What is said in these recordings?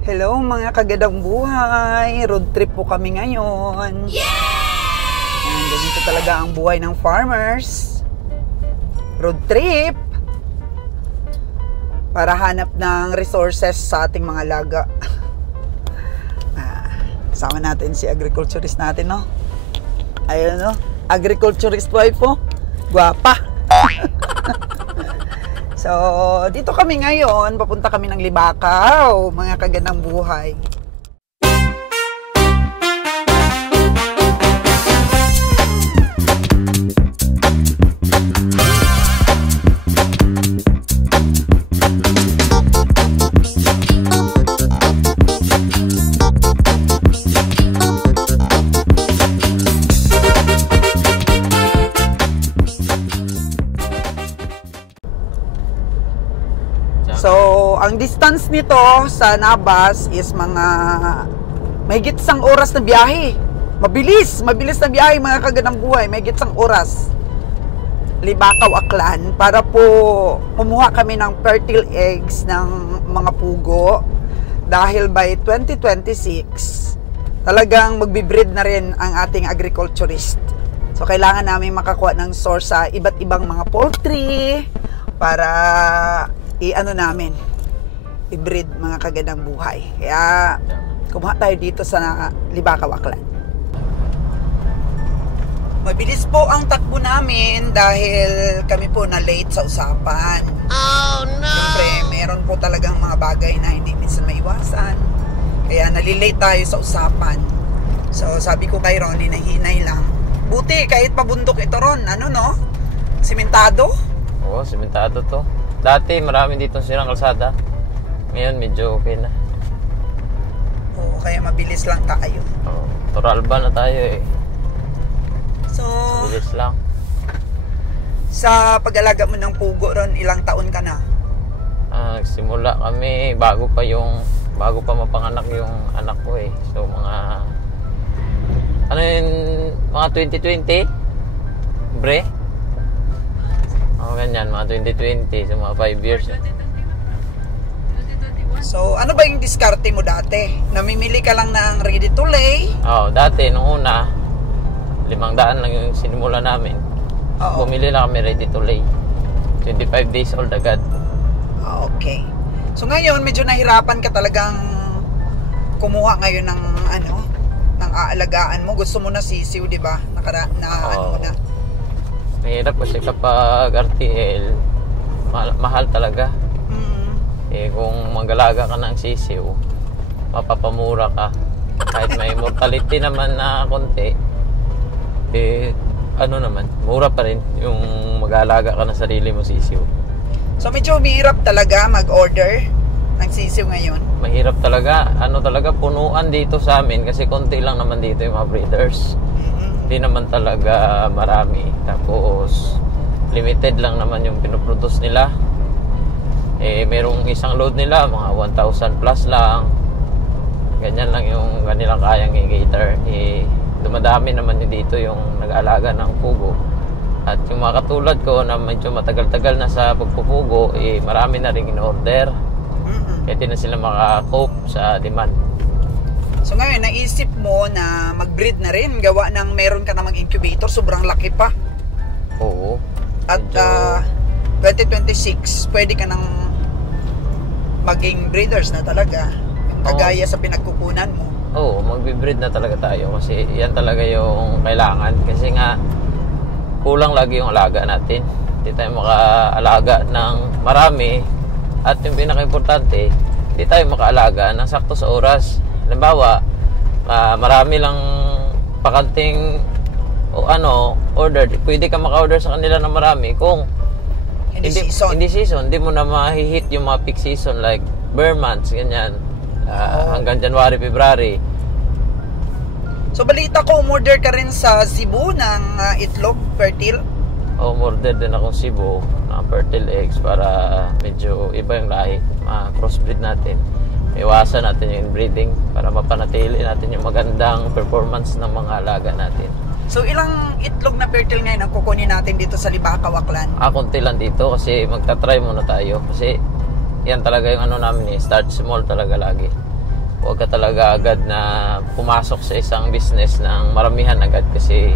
Hello mga kagandang buhay! Road trip po kami ngayon. Ayan, ganito talaga ang buhay ng farmers. Road trip para hanap ng resources sa ating mga alaga. Sama natin si agriculturist natin, no? Ayun, no? Agriculturist wife po. Guwapa. So, dito kami ngayon. Papunta kami ng Libakaw, mga kagandang buhay. So, ang distance nito sa Nabas is mga mahigit isang oras na biyahe. Mabilis na biyahe mga kagandang buhay, mahigit isang oras. Libakaw, Aklan, para po kumuha kami ng fertile eggs ng mga pugo dahil by 2026 talagang magbibreed na rin ang ating agriculturist. So, kailangan namin makakuha ng source sa iba't ibang mga poultry para namin i-breed mga kagandang buhay. Kaya kumuha tayo dito sa Libakaw, Aklan. Mabilis po ang takbo namin dahil kami po na late sa usapan. Oh no! Siyempre, meron po talagang mga bagay na hindi minsan maiwasan. Kaya nalilate tayo sa usapan. So sabi ko kay Ronnie, nahinay lang. Buti kahit pabundok ito, Ron. Ano, no? Simentado? Oo, simentado to. Dati marami dito sirang kalsada. Ngayon medyo okay na. Oo, kaya mabilis lang tayo. Oo, Toralba na tayo eh. So, mabilis lang. Sa pag-alaga mo ng pugo ron, ilang taon ka na? Nagsimula kami bago pa mapanganak yung anak ko eh. So mga mga 2020? Bre? Ganyan, mga 2020, so mga 5 years. So, ano ba yung diskarte mo dati? Namimili ka lang ng ready to lay? Oo, dati, nung una, 500 lang yung sinimula namin. Oo. Bumili lang kami ready to lay. 25 days old agad. Okay. So, ngayon, medyo nahirapan ka talagang kumuha ngayon ng ng aalagaan mo. Gusto mo na sisiw, di ba? Na. Mahirap kasi kapag RTL, mahal talaga. Eh kung mag-alaga ka ng sisiw, mapapamura ka. Kahit may mortality naman na konti, mura pa rin yung mag-alaga ka ng sarili mo sisiw. So medyo mahirap talaga mag-order ng sisiw ngayon? Mahirap talaga. Punuan dito sa amin kasi konti lang naman dito yung mga breeders. Hindi naman talaga marami. Tapos limited lang naman yung pinoproduce nila. Merong isang load nila mga 1,000 plus lang. Ganyan lang yung kanilang kayang i-cater. Dumadami naman yung dito yung nag-aalaga ng pugo. At yung mga katulad ko na medyo matagal-tagal na sa pagpupugo, marami na rin in-order. Kaya di na sila maka-cope sa demand. So ngayon, naisip mo na mag-breed na rin, gawa ng meron ka namang incubator, sobrang laki pa. Oo. At 2026, pwede ka nang maging breeders na talaga. Kagaya sa pinagkukunan mo. Oo, magbe-breed na talaga tayo kasi yan talaga yung kailangan. Kasi nga, kulang lagi yung alaga natin. Hindi tayo maka-alaga ng marami. At yung pinaka-importante, hindi tayo maka-alaga ng sakto sa oras. Halimbawa, marami lang pakanting order. Pwede ka maka-order sa kanila ng marami kung hindi season. Hindi mo na ma-hit yung mga peak season like bare months, ganyan. Hanggang January, February. So, balita ko, umorder ka rin sa Cebu ng itlog, fertile? Umorder din akong Cebu ng fertile eggs para medyo iba yung lahi. Crossbreed natin. Iwasan natin yung inbreeding para mapanatili natin yung magandang performance ng mga alaga natin. So, ilang itlog na fertile ngayon ang kukunin natin dito sa Libakaw, Aklan? Konti lang dito kasi magta-try muna tayo. Kasi yan talaga yung ano namin start small talaga lagi. huwag ka talaga agad na pumasok sa isang business ng maramihan agad kasi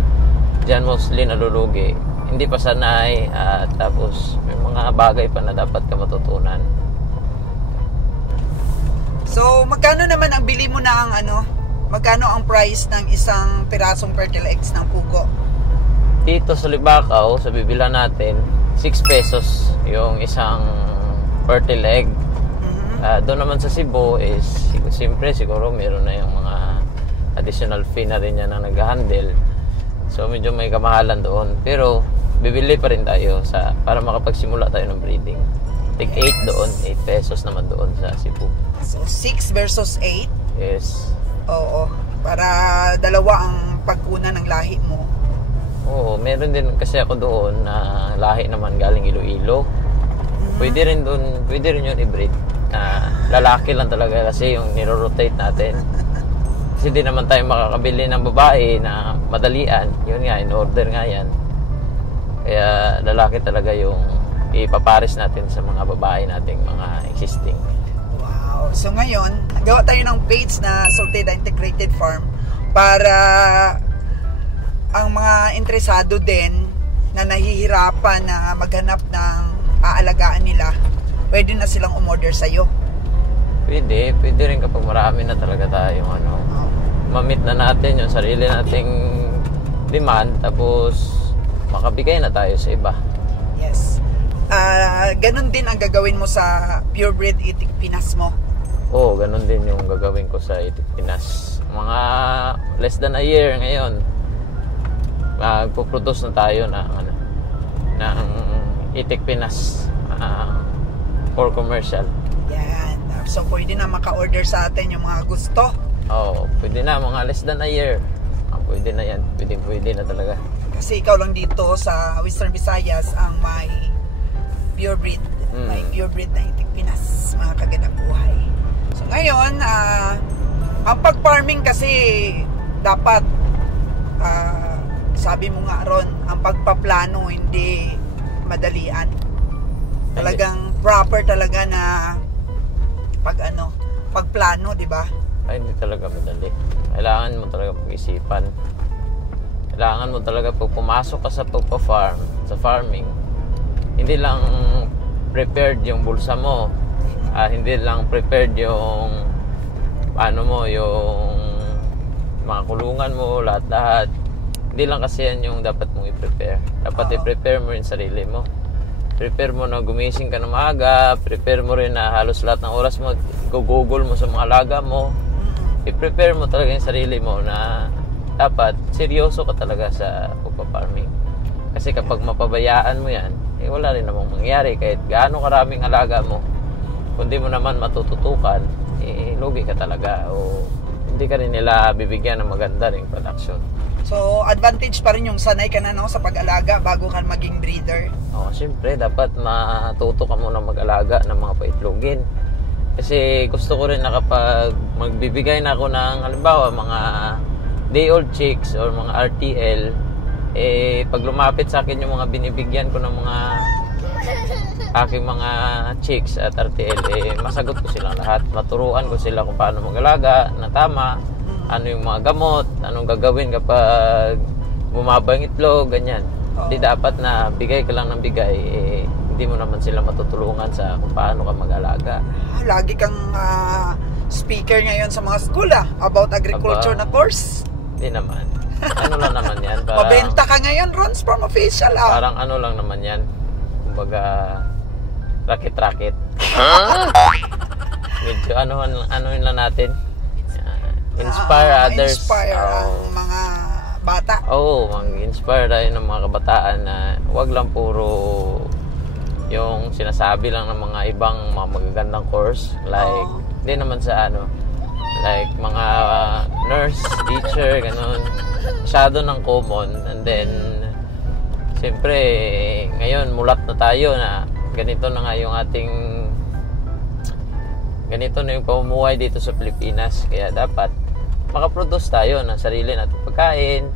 dyan mostly nalulugi. Hindi pa sanay at tapos may mga bagay pa na dapat ka matutunan. So, magkano naman ang bili mo ng magkano ang price ng isang pirasong Fertilex ng pugo? Dito sa Libacao, sa bibila natin, 6 pesos yung isang Fertileg. Doon naman sa Cebu is, siyempre siguro meron na yung mga additional fee na rin yan na nag-handle. So, medyo may kamahalan doon. Pero, bibili pa rin tayo para makapagsimula tayo ng breeding. Tig 8 doon, 8 pesos naman doon sa Cebu. So, 6 versus 8? Yes. Oo. Para dalawa ang pagkunan ng lahi mo. Oo, meron din kasi ako doon na lahi naman galing Iloilo. Pwede rin yun i-breed. Lalaki lang talaga kasi yung niro-rotate natin. Kasi di naman tayo makakabili ng babae na madalian. Yun nga, in-order nga yan. Kaya lalaki talaga yung ipapares natin sa mga babae nating mga existing. Wow. So ngayon, gawa tayo ng page na Solteda Integrated Farm para ang mga interesado din na nahihirapan na maghanap ng aalagaan nila, pwede na silang umorder sa'yo. Pwede rin kapag marami na talaga tayong ma-meet na natin yung sarili nating demand, tapos makabigay na tayo sa iba. Yes. Ganun din ang gagawin mo sa Purebred Itik Pinas mo? Oo, ganun din yung gagawin ko sa Itik Pinas. Mga less than a year ngayon, magpo-produce na tayo ng Itik Pinas for commercial. Yan. So, pwede na maka-order sa atin yung mga gusto? Oo, pwede na. Mga less than a year. Pwede na yan. Pwede na talaga. Kasi ikaw lang dito sa Western Visayas ang may purebred. May purebred na Itik Pinas, mga kaganang buhay. So, ngayon, ang pag-farming kasi dapat sabi mo nga Ron, ang pagpaplano hindi madalian. Talagang proper talaga na pagplano, di ba? Ay, hindi talaga madali. Kailangan mo talaga pag-isipan. Kailangan mo talaga pag pumasok ka sa pagpa-farm, sa farming, hindi lang prepared yung bulsa mo, hindi lang prepared yung yung mga kulungan mo, lahat-lahat. Hindi lang kasi yan yung dapat mong i-prepare. Dapat i-prepare mo rin sarili mo. Prepare mo na gumising ka na maaga, prepare mo rin na halos lahat ng oras mo, google mo sa mga alaga mo. I-prepare mo talaga yung sarili mo na dapat seryoso ka talaga sa pagpa-farming. Kasi kapag mapabayaan mo yan, wala rin namang mangyari. Kahit gaano karaming alaga mo, kung di mo naman matututukan, lugi ka talaga o hindi ka rin nila bibigyan ng maganda ring production. So, advantage pa rin yung sanay ka na sa pag-alaga bago ka maging breeder. Siyempre, dapat matuto ka muna mag-alaga ng mga paitlogin. Kasi gusto ko rin na kapag magbibigay na ako ng halimbawa mga day-old chicks or mga RTL, pag lumapit sa akin yung mga binibigyan ko ng mga aking mga chicks at RTL, masagot ko silang lahat. Maturuan ko sila kung paano mag-alaga na tama, ano yung mga gamot, anong gagawin kapag bumaba yung itlog, ganyan. Hindi dapat na bigay ka lang ng bigay, hindi mo naman sila matutulungan sa kung paano ka mag-alaga. Lagi kang speaker ngayon sa mga school about agriculture na course. Hindi naman. Ano lang naman yan. Parang, mabenta ka ngayon, Rons, from official. Parang ano lang naman yan. Kumbaga, rakit-rakit. Medyo anuhin lang natin. Inspire others. Inspire ang mga bata. Mag-inspire tayo ng mga kabataan na wag lang puro yung sinasabi lang ng mga ibang mga magagandang course. Like, hindi naman sa like mga nurse, teacher, ganun. Masyado ng common. And then, siyempre, ngayon, mulat na tayo na ganito na nga yung ganito na yung pamumuhay dito sa Pilipinas. Kaya dapat makaproduce tayo ng sarili natin pagkain.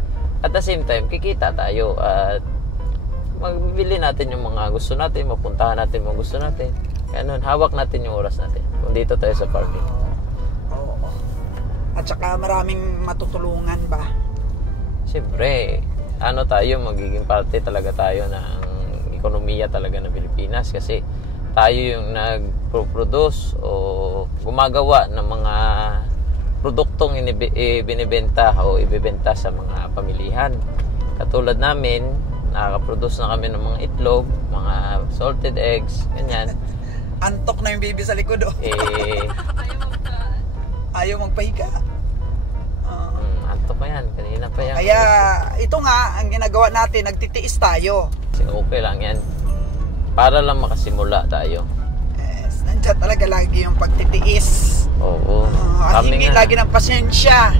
At the same time, kikita tayo at magbibili natin yung mga gusto natin, mapuntahan natin yung mga gusto natin. Kaya nun, hawak natin yung oras natin kung dito tayo sa farming. At saka maraming matutulungan ba? Siyempre, ano tayo, magiging parte talaga tayo ng ekonomiya talaga ng Pilipinas kasi tayo yung nag-produce o gumagawa ng mga produktong binibenta o ibibenta sa mga pamilihan. Katulad namin, nakaka-produce na kami ng mga itlog, mga salted eggs, ganyan. Antok na yung baby sa likod, oh. Ayaw magpahiga. Antok pa yan, kanina pa yan. Kaya ito nga, ang ginagawa natin, nagtitiis tayo. Kasi okay lang yan. Para lang makasimula tayo. Yes, nandiyan talaga lagi yung pagtitiis. Oo. At hindi lagi ng pasensya.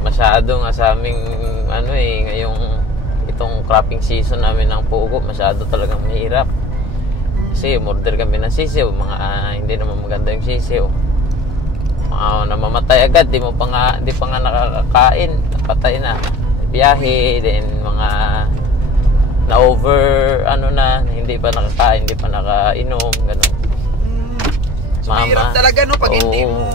Masyado nga sa aming, ngayong itong cropping season namin ng pugo, masyado talagang mahirap. Kasi umorder kami ng sisiw, mga hindi naman maganda yung sisiw. Namamatay agad, di pa nga nakakakain, napatay na. Biyahe, then mga na-over, hindi pa nakakain, hindi pa nakainom, gano'n. So, mahirap talaga, no, pag hindi mo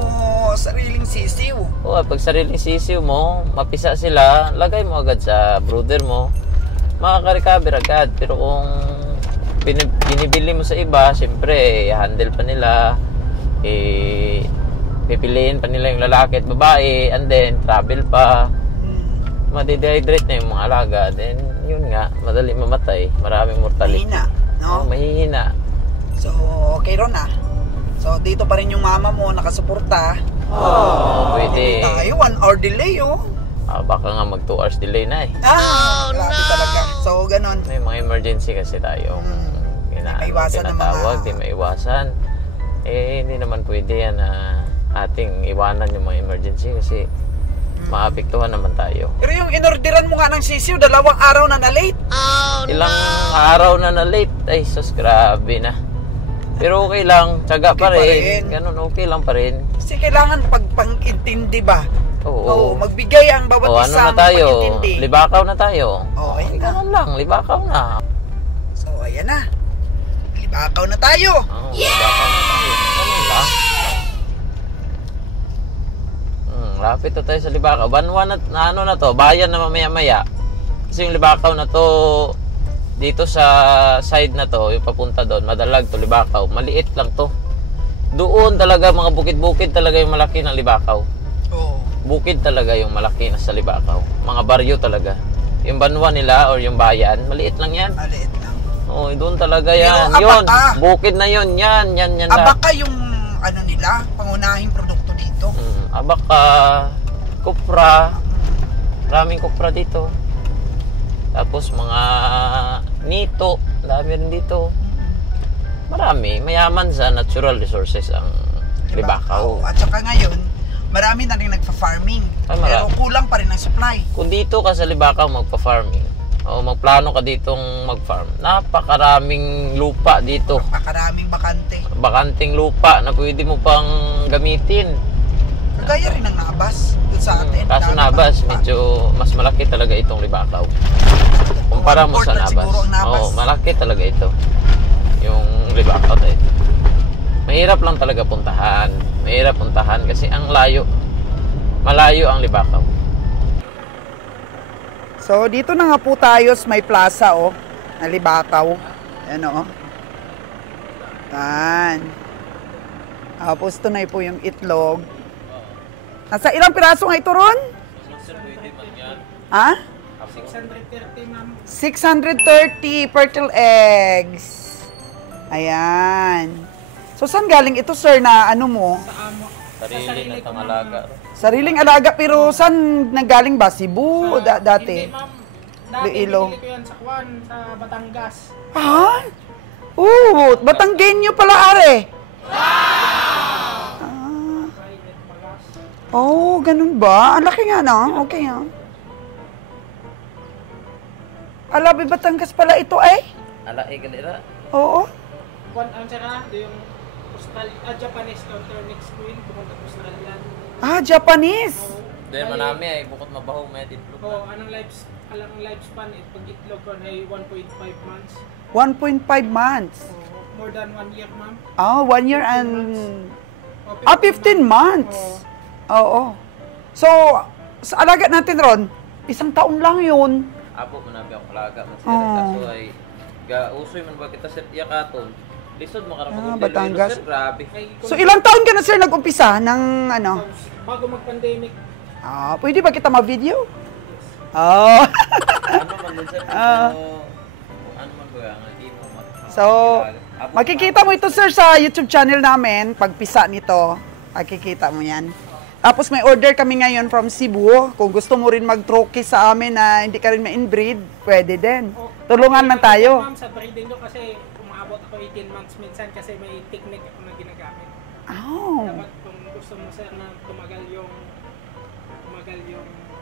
sariling sisiw. Oo, pag sariling sisiw mo, mapisa sila, lagay mo agad sa brooder mo, makaka-recover agad. Pero kung binibili mo sa iba, siyempre, handle pa nila, pipiliin pa nila yung lalaki at babae, and then travel pa, madidehydrate na yung mga alaga, then yun nga, madali mamatay, maraming mortality. Mahina, no? Mahihina. So, okay ron ah. So, dito pa rin yung mama mo, nakasuporta. Pwede. Tayo, 1 hour delay, oh. Baka nga mag 2 hours delay na eh. Grabe talaga. So, ganun. May mga emergency kasi tayo. Tinatawag, di maiwasan. Hindi naman pwede yan na ating iwanan yung mga emergency kasi maapektuhan naman tayo. Pero yung inorderan mo nga ng sisiw, 2 araw na na-late. Ilang araw na na-late. Ay, sus, grabe na. Pero okay lang, tsaga pa rin. Ganun, okay lang pa rin. Kasi kailangan pag-intindi ba? Oo. Magbigay ang bawat isa na tayo? pag-intindi. Libakaw na tayo. Ayun na. Ganun lang, libakaw na. So, ayan na. Libakaw na tayo. Libakaw na tayo. Ganun lang. Lapit na tayo sa libakaw. Banwa na to, bayan na mamaya-maya. Kasi yung libakaw na to, dito sa side na to, yung papunta doon, Madalag to, Libakaw. Maliit lang to. Doon talaga, mga bukid-bukid talaga yung malaki ng Libakaw. Oo. Bukid talaga yung malaki na sa Libakaw. Mga baryo talaga. Yung banwa nila or yung bayan, maliit lang yan. Maliit lang. Oo, doon talaga yan. Yun, bukid na yun. Yan Abaka yung nila, pangunahing produkto dito. Abaka, kupra. Maraming kupra dito. Tapos mga nito, dami rin dito. Marami, mayaman sa natural resources ang Libakaw. At saka ngayon, marami na rin nagpa-farming. Pero kulang pa rin ang supply. Kung dito ka sa Libakaw magpa-farming, o magplano ka ditong mag-farm, napakaraming lupa dito. Napakaraming bakante. Bakanting lupa na pwede mo pang gamitin. Kagaya rin ng Nabas sa atin. Kaso Nabas, medyo mas malaki talaga itong Libakaw. Kumpara mo sa Nabas. Oo, malaki talaga ito. Yung Libakaw tayo. Mahirap lang talaga puntahan. Mahirap puntahan kasi ang layo. Malayo ang Libakaw. So, dito na nga po tayo sa may plaza, na Libakaw. Ayan, Yan. Tapos, ito na po yung itlog. Nasa ilang piraso nga ito ron? Ha? 630, ma'am. 630 fertile eggs. Ayan. So, saan galing ito, sir, na ano mo? Sa amo. Sarili na tang alaga. Sariling alaga, pero saan nanggaling ba? Cebu dati? Hindi, ma'am. Dati, Iloilo. binili ko yan sa Kwan, sa Batangas. Ha? Oo, Batanggenyo pala, are. Oh, ganun ba? Ang laki nga na. Okay nga. Alabi Batangas pala ito Alay galera. Oo. Kwan, ang sira, yung postal, Japanese counter next queen, pumunta postal yan. Japanese. Dahil manami ay bukod mabaho may itlog. Anong lifespan, pag itlog ko ay 1.5 months. 1.5 months. More than 1 year, ma'am. 1 year and... 15 months. Oo. So, sa alaga natin ron, 1 taon lang yun. Apo, manabi ang kalaga man sir. Oo. Kaso ay, usoy man ba kita sir, iyakaton. Lisod mo karapag Batangas. sir, grabe. So, ilang taon ka na, sir, nag-umpisa ng ano? Bago mag-pandemic. Pwede ba kita ma-video? Oh. Ano man din sir, ano man ba nga, hindi mo So, makikita mo ito, sir, sa YouTube channel namin. Pagpisa nito, makikita mo yan. Tapos may order kami ngayon from Cebu. Kung gusto mo rin mag-troke sa amin na hindi ka rin ma-inbreed, pwede din. Tulungan na tayo. Ma'am, sa breeding ko kasi umaabot ako 18 months minsan kasi may technique ako na ginagamit. Oh. Dapat kung gusto mo sir na tumagal yung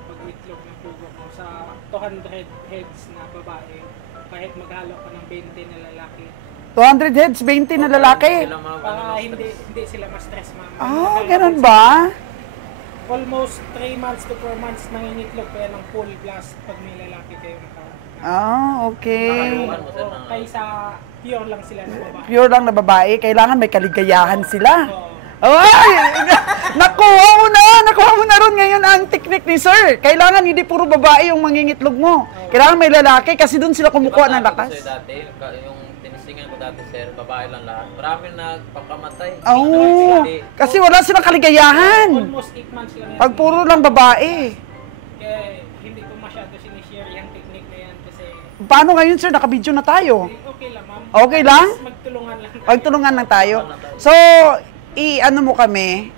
pag-itlog ng pugo mo sa 200 heads na babae, kahit maghalo ka ng 20 na lalaki. 200 heads, 20 na lalaki. Para hindi sila ma-stress, ma'am. Ganun ba? Almost 3 months to 4 months nangingitlog kaya ng full blast pag may lalaki kayo nakaw. Okay. Kaysa pure lang sila na babae. Pure lang na babae, kailangan may kaligayahan sila. Ay! Nakuha mo na ron ngayon ang technique ni sir. Kailangan hindi puro babae yung mangingitlog mo. Kailangan may lalaki kasi doon sila kumukuha ng lakas. Dati, yung tinisingan ko dati sir, babae lang lahat. Marami nagpakamatay. Kasi wala silang kaligayahan. Almost 8 months lang yan. Pag puro lang babae. Kaya hindi ko masyado sinishare yung technique na yan kasi Paano ngayon sir? Nakabidyo na tayo. okay lang ma'am. Okay lang? Magtulungan lang tayo. Pagtulungan lang tayo. So, ano mo kami?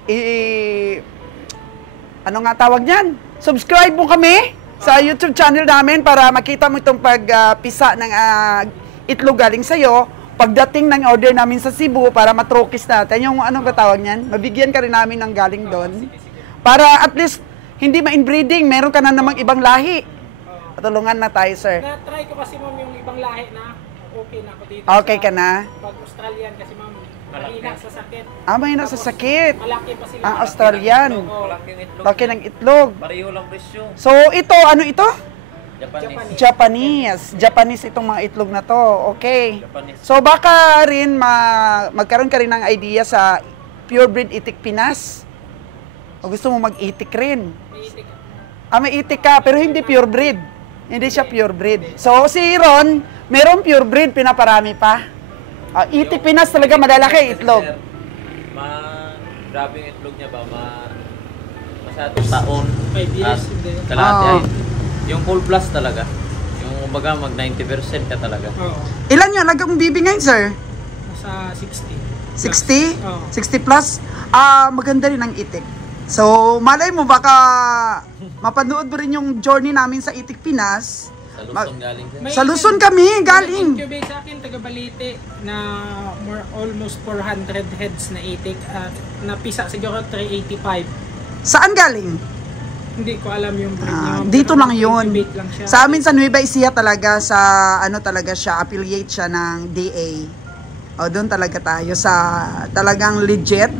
Ano nga tawag niyan? Subscribe mo kami sa YouTube channel namin para makita mo itong pagpisa ng itlog galing sa'yo. Pagdating ng order namin sa Cebu para matrokis natin, yung anong katawag niyan? Mabigyan ka rin namin ng galing doon. Para at least hindi ma-inbreeding, meron ka na namang ibang lahi. Patulungan na tayo, sir. Na-try ko kasi ma'am yung ibang lahi na okay na ako dito. Okay ka na? Pag Australian kasi ma'am, mahina sa sakit. Mahina sa sakit. Malaki pa sila. Australian. Laki ng itlog. Pareho lang presyo. So, ito, ano ito? Japanese. Japanese itong mga itlog na to. Okay. Japanese. So, baka rin magkaroon ka rin ng idea sa purebred itik Pinas. O gusto mo mag-itik rin. May itik ka, pero hindi purebred. Hindi siya purebred. So, si Ron, merong purebred, pinaparami pa. Itik Pinas talaga malalaki itlog. Grabe yung itlog niya ba? Masyadong taon. 5 years. Kalahati ay. Yung full plus talaga. Yung kumbaga mag 90% ka talaga. Ilan yun? Lagay mong bibi ngayon, sir? Nasa 60. 60? Oo. 60 plus? Maganda rin ang itik. So, malay mo, baka mapanood mo rin yung journey namin sa Itik Pinas. Sa Luzon galing sir. Sa Luzon kami, galing. Incubate sa akin, taga Balite, na almost 400 heads na itik. Napisa siguro 385. Saan galing? Hindi ko alam yung breed niya. Dito Pero lang yun. incubate lang siya. Sa amin sa Nueva Ecija talaga, sa ano talaga siya, affiliate siya ng DA. O doon talaga tayo sa talagang legit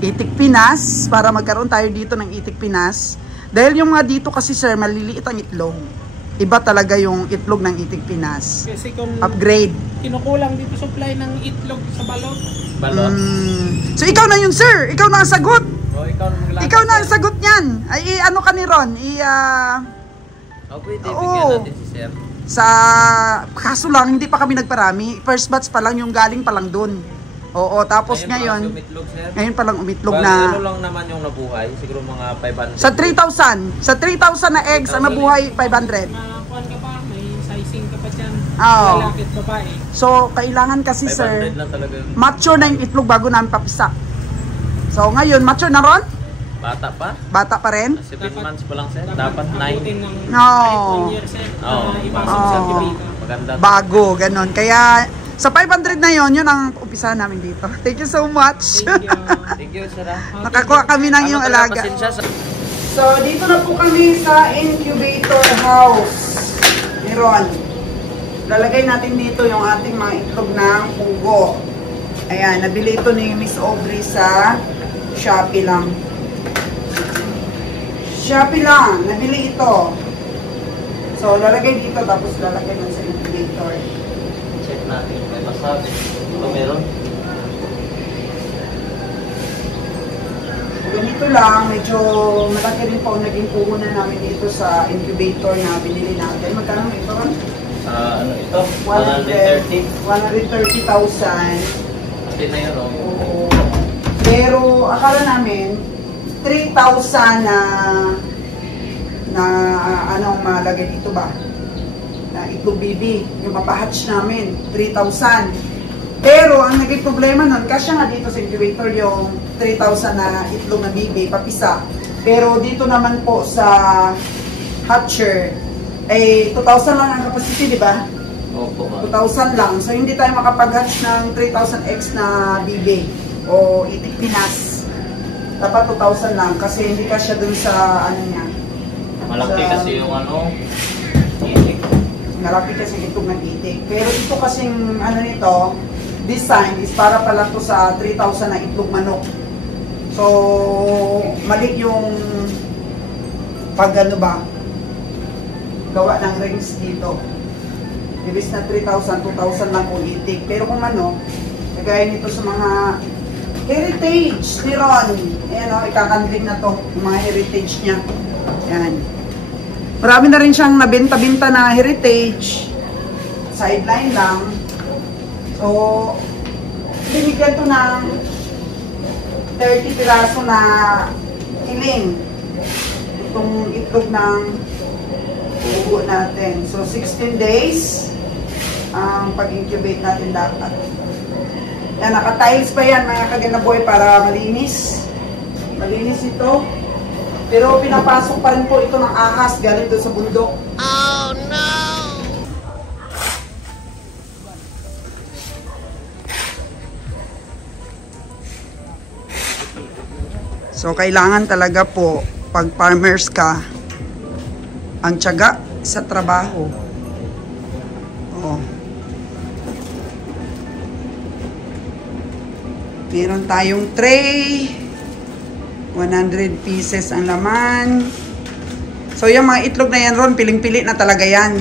Itik Pinas, para magkaroon tayo dito ng Itik Pinas. Dahil yung mga dito kasi sir, maliliit ang itlog. Iba talaga yung itlog ng Itik Pinas. Kasi kung Upgrade. kinukulang dito supply ng itlog sa balot. Balot. So ikaw na yun sir, ikaw na ang sagot. Ikaw na ang sagot niyan. Ay ano ka ni Ron? Pwede, bigyan natin si sir. Kaso lang, hindi pa kami nagparami. First batch pa lang, yung galing pa lang dun. Oo, tapos ngayon pa lang umitlog na. Ano lang naman yung nabuhay? Siguro mga 500. Sa 3,000 na eggs, ang nabuhay 500. Kuhan ka pa, may sizing ka pa dyan. Oo. Lalaki at babae. So, kailangan kasi 500 sir, lang talaga. mature na yung itlog bago namin papisa. So, ngayon, mature na ron? Bata pa? Bata pa rin? 7 months pa lang sir. Dapat 9. No. 1 year sir. Oo. Ipasok sa TV. Maganda. Bago, ganun. Kaya, sa 500 na yon, yun ang umpisa namin dito. Thank you so much. Thank you. Thank you sir. Nakakuha kami ng iyong alaga. So, dito na po kami sa incubator house. Meron. Lalagay natin dito yung ating mga itlog ng pugo. Ayan, nabili ito ni Miss Aubrey sa Shopee lang. Shopee lang, nabili ito. So, lalagay dito tapos lalagay mo sa incubator. Check natin. May massage. Ito meron. ganito lang, medyo malaki rin po ang naging puhunan namin dito sa incubator na binili natin. Magkano mo ito? Ano ito? 130. 130,000. Pati na yun, oh. Oo. Pero akala namin 3,000 na anong malagay dito ba? Na itlog bibi, yung mapahatch namin, 3,000. Pero ang naging problema nun, kasya nga dito sa incubator yung 3,000 na itlog na bibi, papisa. Pero dito naman po sa hatcher, ay 2,000 lang ang capacity, di ba? Opo, 2,000 lang. So hindi tayo makapag-hatch ng 3,000x na bibi o itik pinas. Dapat 2,000 lang kasi hindi kasya dun sa ano niya. malaki kasi yung ano, itik. Malaki kasi itlog ng itik. Pero ito kasing ano nito, design is para pala to sa 3,000 na itlog manok. So, mali yung pag ano ba, gawa ng rings dito. Ibis na 3,000, 2,000 lang kung itik. Pero kung ano, kagaya nito sa mga heritage ni Ron. Ayan o, ikakandling na to, yung mga heritage niya. Ayan. Marami na rin siyang nabenta-binta na heritage. Sideline lang. So, binigyan to ng 30 piraso na kiling. Itong itlog ng ubo natin. So, 16 days ang pag-incubate natin dapat. Yan, naka-tiles pa yan mga kaganaboy para malinis. Malinis ito. Pero pinapasok pa rin po ito ng ahas galing doon sa bundok. Oh no! So, kailangan talaga po, pag farmers ka, ang tiyaga sa trabaho. Oh. Meron tayong tray. 100 pieces ang laman. So, yung mga itlog na yan, Ron, piling-pili na talaga yan.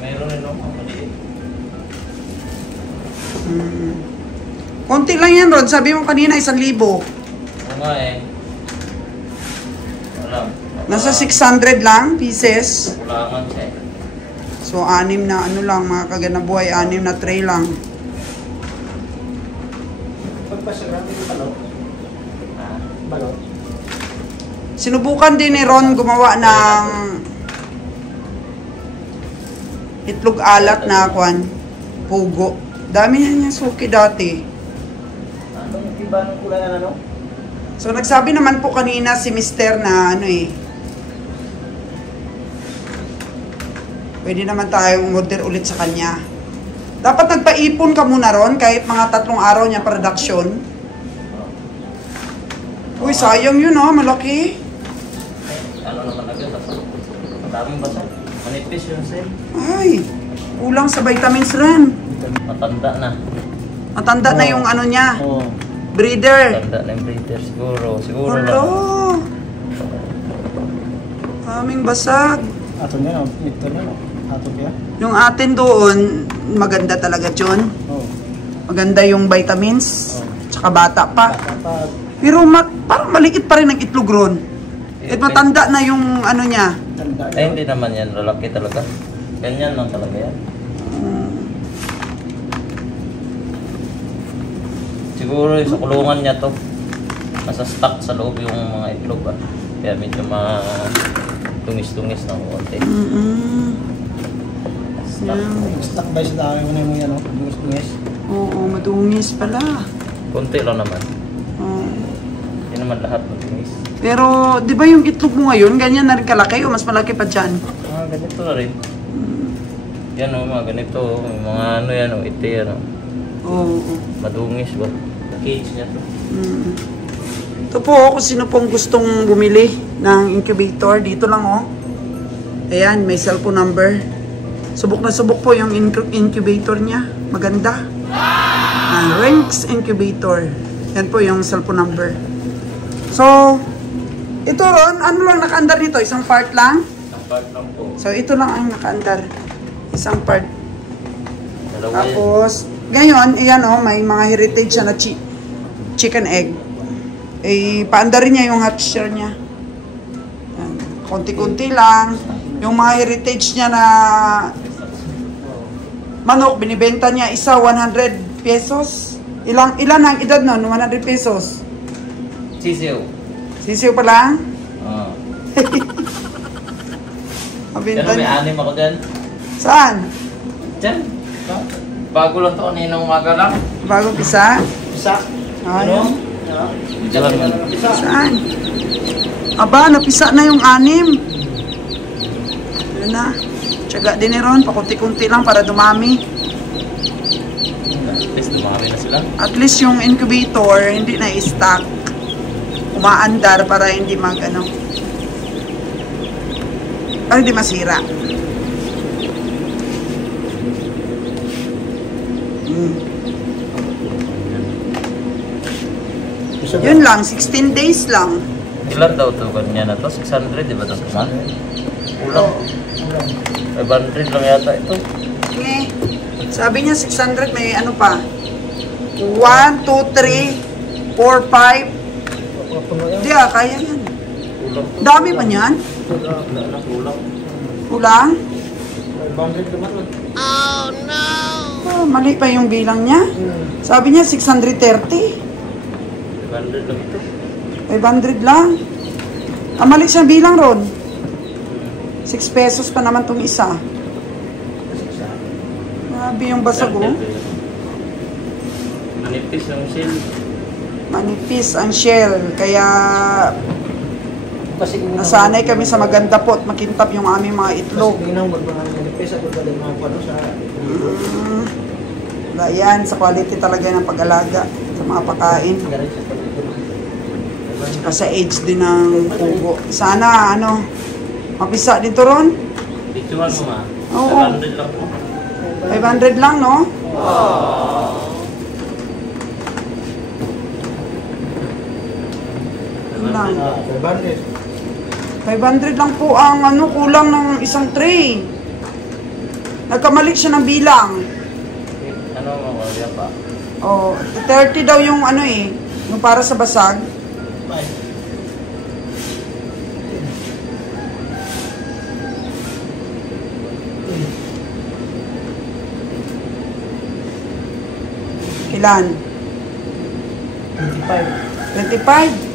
Meron rin ako, maliit. Konti lang yan, Ron. Sabi mo kanina, 1,000. Oo nga eh. Wala. Nasa 600 lang pieces. Kulangan siya eh. So, 6 na ano lang, mga kaganabuhay, 6 na tray lang. Pagpasagrami yung balot. Balot. Sinubukan din ni Ron gumawa ng itlog alat na kwan, pugo. Dami niya suki dati. Ano yung iba ng kulay na ano? So, nagsabi naman po kanina si Mister na ano eh, pwede naman tayong order ulit sa kanya. Dapat nagpaipon ka muna Ron, kahit mga 3 araw niya production. Uy, sayang yun oh, malaki. Ano naman agad, madaming basa. Manipis yun sir. Ay, kulang sa vitamins rin. Matanda na. Matanda na yung ano niya, Oo. breeder. Matanda na yung breeder siguro. Siguro Hello. lang. Aming basag. Ato niya no? Ito niya no? Ato niya? Yung atin doon, maganda talaga John. Oo. Maganda yung vitamins. Tsaka bata pa. Dapat Pero parang maliit pa rin ang itlog Ron. At matanda na yung ano niya. tanda Eh, hindi naman yan. Lalaki talaga. Ganyan lang talaga yan. Siguro sa kulungan niya to. Nasa stock sa loob yung mga itlog ba. Kaya medyo tungis-tungis ng konti. Stuck ba sa dami mo na mo yan no? Dungis-dungis. Oo, madungis pala. Konti lang naman. Oo. Hindi naman lahat matungis. Pero, di ba yung itlog mo ngayon, ganyan na rin kalaki o mas malaki pa dyan? Ganito na rin. Yan o, mga ganito. Yung mga ano yan o, ite yan o. Oo. Madungis ba? Cage niya to. Ito po, kung sino pong gustong bumili ng incubator, dito lang oh. Ayan, may cellphone number. Subok na subok po yung incubator niya. Maganda. Rinks Incubator. Yan po yung cellphone number. So, ito Ron, ano lang nakaandar nito? Isang part lang? Ang part lang po. So, ito lang ang nakaandar. Isang part. Dalawa yan. Tapos, ngayon, ayan oh, may mga heritage na chicken egg. paandarin niya yung hatcher niya. Yan. Konti-kunti lang. Yung mga heritage niya na manok, binibenta niya isa 100 pesos. Ilan ang edad nun? 100 pesos. Sisiw. Sisiw pa lang? Oo. Mabenta May niya. 6 ako dyan. Saan? Dyan. Bago lang to, kaninang umaga lang. Bagong pisa? Isa. Ayun. Dyan. Saan? Aba, napisa na yung 6. Yun na. Tiyaga din ni Ron. Pakunti-kunti lang para dumami. At least dumami na sila. At least yung incubator, hindi na i-stack. Umaandar para hindi para hindi masira. Yun lang, 16 days lang. Ilan daw to kanya na to? 600, di ba ito? Kulang. 500 lang yata ito. Okay. Sabi niya 600, may ano pa. 1, 2, 3, 4, 5. Hindi kaya yan. Kulang. Dami man yan. Kulang. Kulang? 500 naman. Oh, mali pa yung bilang niya. Sabi niya 630. 500 lang ito. 500 lang. Mali siyang bilang, Ron. 6 pesos pa naman tong isa. Grabe yung basag, oh. Manipis yung shell. Manipis ang shell. Kaya Kasi nasanay kami sa maganda po at makintap yung aming mga itlog. Kasi tingnan mo, mga manipis ako dali mga pano sa... Yan, sa quality talaga ng pag-alaga sa mga pagkain. Tsaka sa age din ng pugo. Sana, mapisa dito, Ron. Picturean mo ma. Oo. 500 lang po. 500 lang, no? Yun lang. 500 lang po ang kulang ng isang tray. Nagkamali siya ng bilang. Ano mo, yan pa? Oh, 30 daw yung yung para sa basag. Ilan? 25.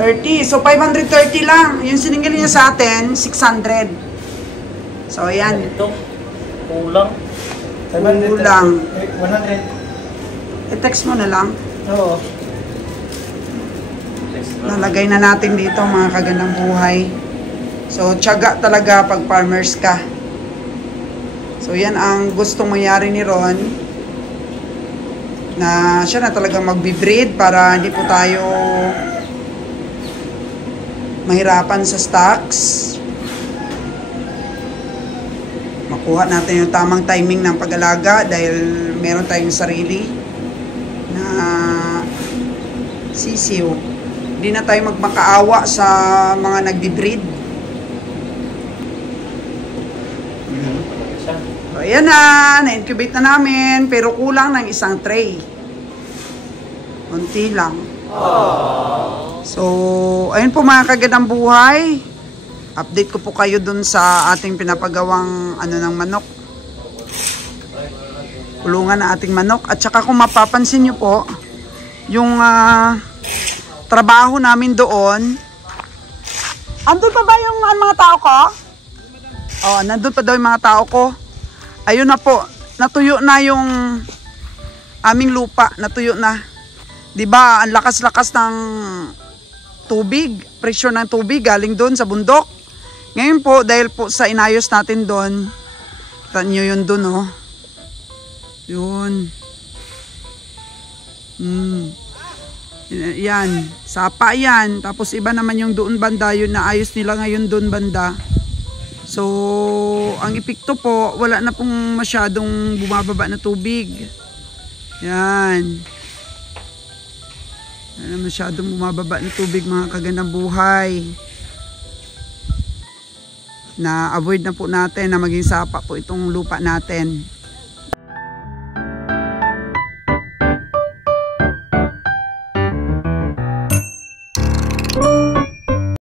30. So, 530 lang. Yung siningil niya sa atin, 600. So, ayan. Ito, kulang. 500. Kulang. 100. I-text mo na lang. Oo. Nalagay na natin dito, mga kagandang buhay. So, tiyaga talaga pag farmers ka. So, yan ang gustong mangyari ni Ron. Na siya na talagang magbe-breed para hindi po tayo mahirapan sa stocks. Makuha natin yung tamang timing ng pag-alaga dahil meron tayong sarili na sisiw. Hindi na tayo magmakaawa sa mga nagbe-breed. So, ayan na-incubate na namin, pero kulang ng isang tray. Kunti lang. So, ayun po mga kagandang buhay. Update ko po kayo dun sa ating pinapagawang ng manok. Kulungan na ating manok. At saka kung mapapansin nyo po, yung trabaho namin doon, andun pa ba yung mga tao ko? Oh, nandun pa daw yung mga tao ko. Ayun na po, natuyo na yung aming lupa, natuyo na. 'Di ba? Ang lakas-lakas ng tubig, pressure ng tubig galing doon sa bundok. Ngayon po, dahil po sa inayos natin doon, kita nyo yun doon, oh. Yun. Yan, sapa yan. Tapos iba naman yung doon banda, yun naayos nila ngayon doon banda. So, ang epekto po, wala na pong masyadong bumababa na tubig. Yan. Wala na masyadong bumababa na tubig, mga kagandang buhay. Na avoid na po natin na maging sapa po itong lupa natin.